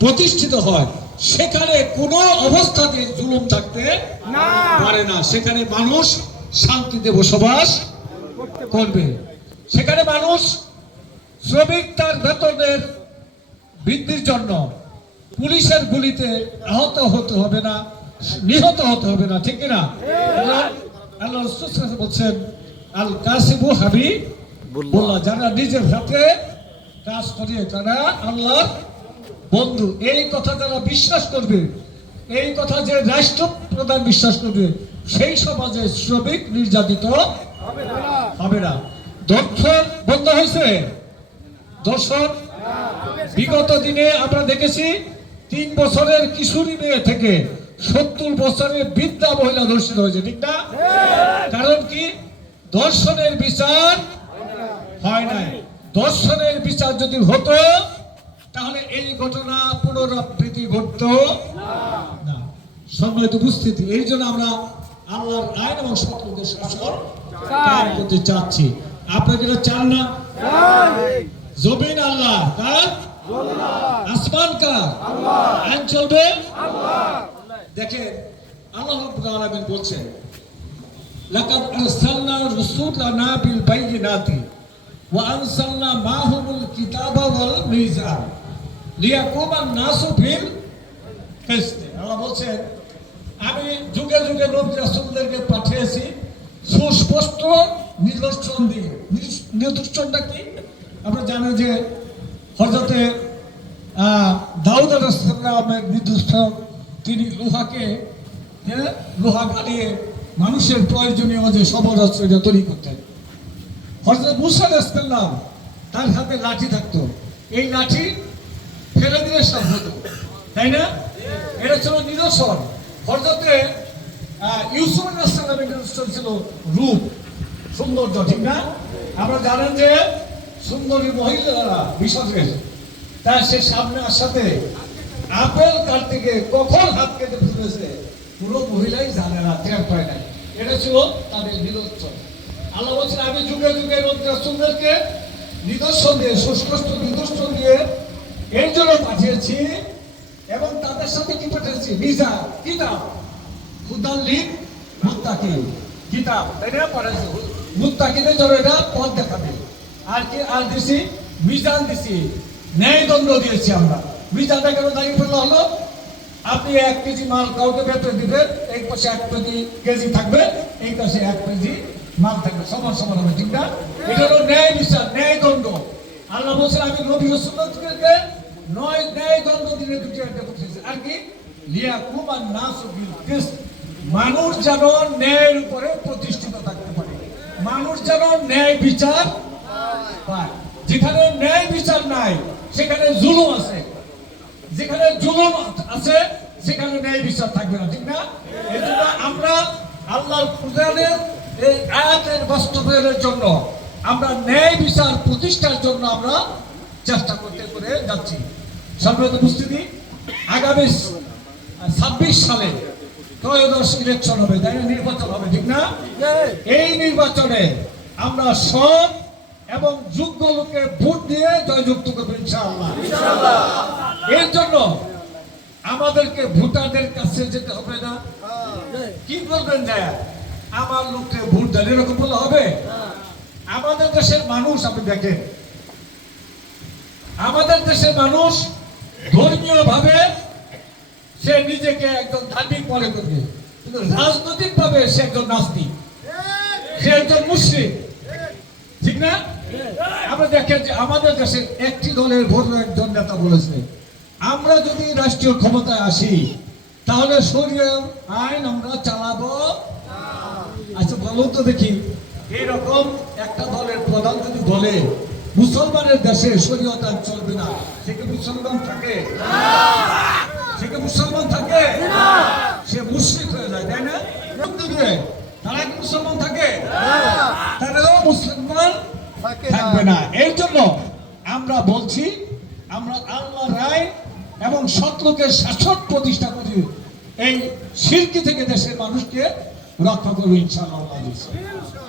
প্রতিষ্ঠিত হয় সেখানে কোনো অবস্থাতে জুলুম থাকতে পারে না। সেখানে মানুষ শান্তিতে বসবাস করবে। সেখানে মানুষ শ্রমিক তার বেতনের বৃদ্ধির জন্য পুলিশের গুলিতে আহত হতে হবে না নিহত হতে হবে না ঠিক না? আল্লাহ- আল্লাহ বলছেন আল কাসিবু হাবি বললা যারা নিজের হাতে কাজ করিয়ে তারা আল্লাহর বন্ধু, এই কথা যারা বিশ্বাস করবে, এই কথা যে রাষ্ট্র প্রধান বিশ্বাস করবে, সেই সমাজে শ্রমিক নির্যাতিত হবে না। দর্শন বন্ধ হয়েছে। দর্শন বিগত দিনে আমরা দেখেছি, তিন বছরের কিশোরী মেয়ে থেকে সত্তর বছরের বৃদ্ধা মহিলা ধর্ষিত হয়েছে, ঠিক না? কারণ কি? দর্শনের বিচার হয় নাই। দর্শনের বিচার যদি হতো তাহলে এই ঘটনা পুনরাবৃত্তি ঘটত? না। সম্মানিত উপস্থিতি এই জন্য আমরা আল্লাহর আইন এবং সতর্কের শাসন করতে চাচ্ছি। আপনারা যেটা চান না? জমিন আল্লাহ কার আসমান কার? আইন চলবে? দেখেন আল্লাহ রাব্বুল আলামিন বলছেন লাকাদ আরসালনা রাসূলানা বিল বাইয়িনাতি ওয়া আনসালনা মাহুমুল কিতাবা ওয়াল মিজান। লিয়াকুমান নাসু বিল কিসত আল্লাহ বলছেন আমি যুগে যুগে নবী রাসূলদেরকে পাঠিয়েছি সুস্পষ্ট নিদর্শন দিয়ে। নিদর্শনটা কি? আমরা জানি যে হযরতে আহ, দাউদ আলাইহিসসালামের নিদর্শন তিনি লোহাকে লোহা গালিয়ে মানুষের প্রয়োজনীয় যে এটা তৈরি করতেন। হযরত মুসা আলাইহিসসালাম তার হাতে লাঠি থাকতো। এই লাঠি ফেলে হতো তাই না? এটা ছিল নিদর্শন। হরজতে ইউসুফ আলাইহিসসালামের নিদর্শন ছিল রূপ, সৌন্দর্য, ঠিক না? আমরা জানেন যে সুন্দরী মহিলারা বিসর্জন তার সে সামনে আসাতে আপেল গিয়ে কখন হাত কেটে ফেলেছে পুরো মহিলাই জানে না, টের পায় না এটা ছিল তাদের নিদর্শন। আল্লাহ বলছেন, আমি যুগে যুগে রোদ্রাসুন্দরকে নিদর্শন দিয়ে, সুস্পষ্ট নিদর্শন দিয়ে এর জন্য পাঠিয়েছি এবং তাদের সাথে কি পাঠিয়েছি? ভিসা কিতাব। হুদাল্লিক মুত্তাকি কিতাব। এটা পড়াইছে মুত্তাকিদের জন্য এটা, পথ দেখাবে। আর কি? আর দিছি মিজান দিছি। ন্যায় দণ্ড দিয়েছি আমরা। মিজানটা কেন দাঁড়িয়ে ফেলা হলো? আপনি এক কেজি মাল কাউকে বেতন দিবেন, এই পাশে এক কেজি কেজি থাকবে, এই পাশে এক কেজি মাল থাকবে। সমান সমান হবে, ঠিক না? এটা হলো ন্যায় বিচার, ন্যায় দণ্ড আল্লাহ বলছেন, আমি নবী রসুলকে নয় ন্যায় দিনে দুটি একটা করতেছি আর কি? লিয়া কুমান নাস বিল মানুষ যেন ন্যায়ের উপরে প্রতিষ্ঠিত থাকতে পারে। মানুষ যেন ন্যায় বিচার পায়। যেখানে ন্যায় বিচার নাই, সেখানে জুলুম আছে। যেখানে জুলুম আছে, সেখানে ন্যায় বিচার থাকবে না, ঠিক না? এই জন্য আমরা আল্লাহর কোরআনের এই আয়াতের বাস্তবায়নের জন্য, আমরা ন্যায় বিচার প্রতিষ্ঠার জন্য আমরা চেষ্টা করতে করে যাচ্ছি। সম্মানিত উপস্থিতি, আগামী ছাব্বিশ সালে ত্রয়োদশ ইলেকশন হবে তাই নির্বাচন হবে, ঠিক না? এই নির্বাচনে আমরা সব এবং যোগ্য লোকে ভোট দিয়ে জয়যুক্ত করব, ইনশাআল্লাহ। এর জন্য আমাদেরকে ভোটারদের কাছে যেতে হবে না। কি বলবেন যে আমার লোককে ভোট দেন, এরকম বলে হবে? আমাদের দেশের মানুষ, আপনি দেখেন আমাদের দেশের মানুষ ধর্মীয় ভাবে সে নিজেকে একজন ধার্মিক মনে করবে। কিন্তু রাজনৈতিক ভাবে সে একজন নাস্তিক। সে একজন মুসলিম। ঠিক না? আমরা দেখেন যে আমাদের দেশের একটি দলের ভোট একজন নেতা বলেছে। আমরা যদি রাষ্ট্রীয় ক্ষমতায় আসি, তাহলে শরীয় আইন আমরা চালাবো। আচ্ছা বলুন তো দেখি। এইরকম একটা দলের প্রধান যদি বলে মুসলমানের দেশে শরীয়ত আইন চলবে না। সে কি মুসলমান থাকে। সে কি মুসলমান থাকে। সে মুশরিক হয়ে যায় তাই না? তারা কি মুসলমান থাকে? তারাও মুসলমান থাকবে না। এই জন্য আমরা বলছি আমরা আল্লাহ রায় এবং শাসন প্রতিষ্ঠা করি এই শিরকি থেকে দেশের মানুষকে রক্ষা করব ইনশাআল্লাহ।